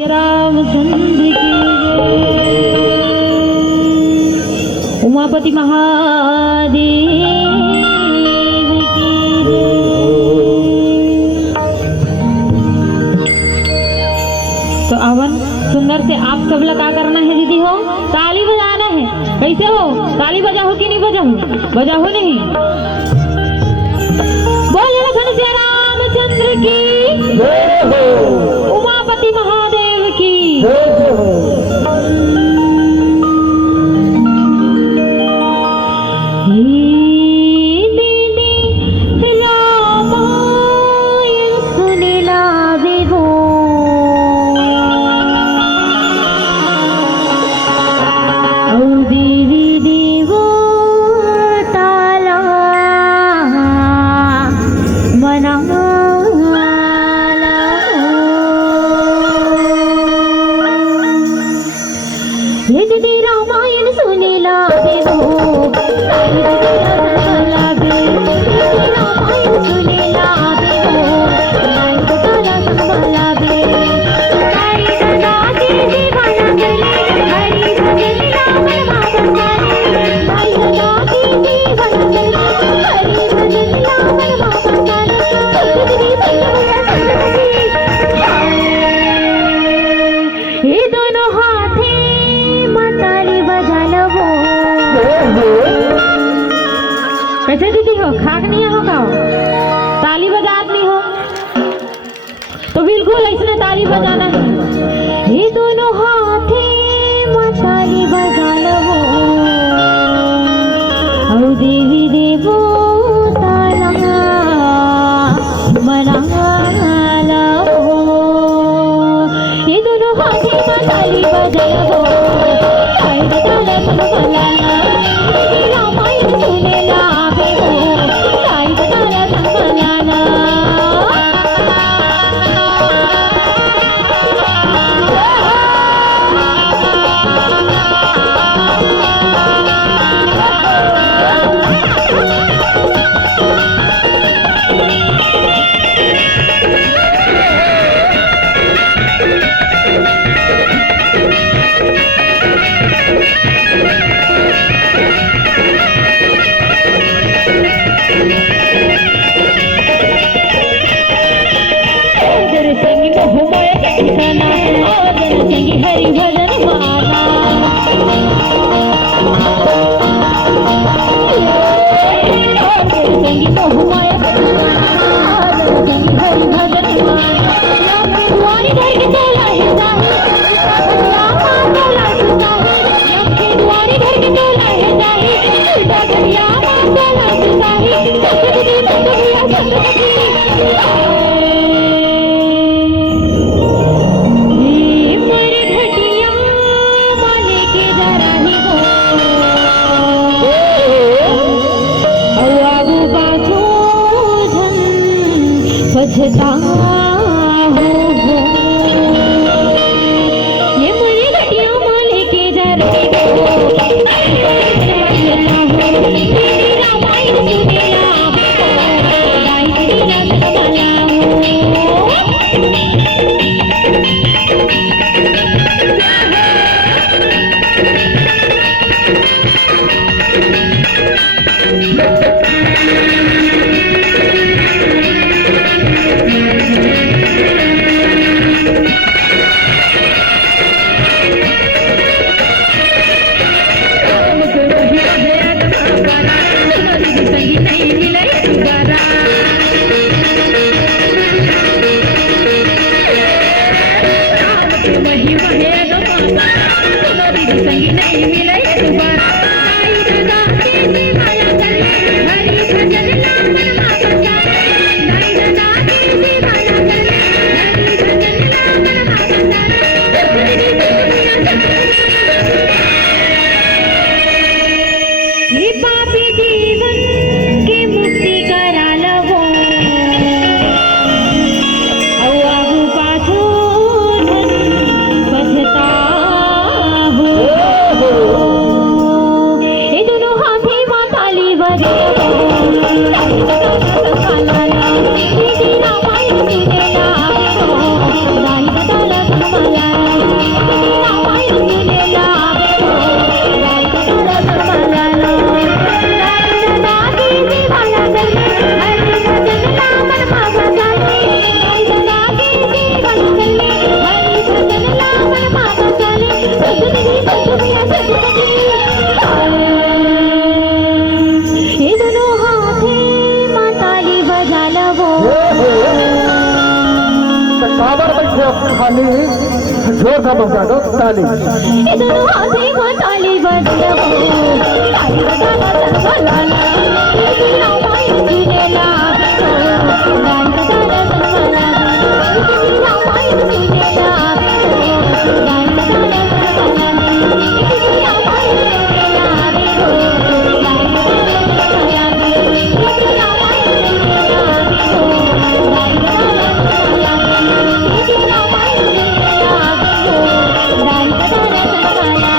रामचंद्र की जय। उमापति महादेव की जय। तो अवन सुंदर से आप सब लोग क्या करना है दीदी हो, ताली बजाना है। कैसे हो, ताली बजाओ कि नहीं बजाओ? बजाओ नहीं। बोले घनश्याम रामचंद्र की उमापति महादेव की। ये दीदी रामायण सुनेला देवो, सारी दीदी रसगुल्ला दे। रामायण सुनेला देवो, सारी दीदी रसगुल्ला दे। सारी सदा की दीवाना गले, हरी भजन राम बाबा सारे। सारी सदा की दीवाना गले, हरी भजन राम बाबा सारे। दीदी बल्लभया संतति, ये दोनों हाथे ताली बजाना हो। कैसे दीदी हो, खाक नहीं हो का ताली बजात नहीं हो तो बिल्कुल ऐसे ताली बजाना है। ये दोनों हाथे ताली बजाना हो, और देवी देवो ताला मनाला हो। ये दोनों हाथे ताली बजाना हो, रामायण सुनेला देवो, साई बताला संभलाना। हरि भजन माला संगी तो हुमाया संगी हरि भजन माला। दुआरी घर के तोला है जाही, दुआरी घर के तोला है जाही, घरिया तोला जाही। बजता हो ये मेरी घटिया माले के जा रही हो। रामायण सुनेला गाई तेरी रसगुल्ला हो। संगी नहीं मिले दोबारा। ये पापी जीवन की मुक्ति करा लवो, आगू पाछू धन बचता हो। जोर सा बजाओ ताली दोनों हाथी को ताली बजलो ताली बजावा संगलाला इतना माई सुनेला गाई बजाला संगलाला इतना माई सुनेला गाई बजाला संगलाला इतना माई सुनेला गाई बजाला संगलाला इतना माई सुनेला गाई बजाला संगलाला इतना माई सुनेला गाई बजाला संगलाला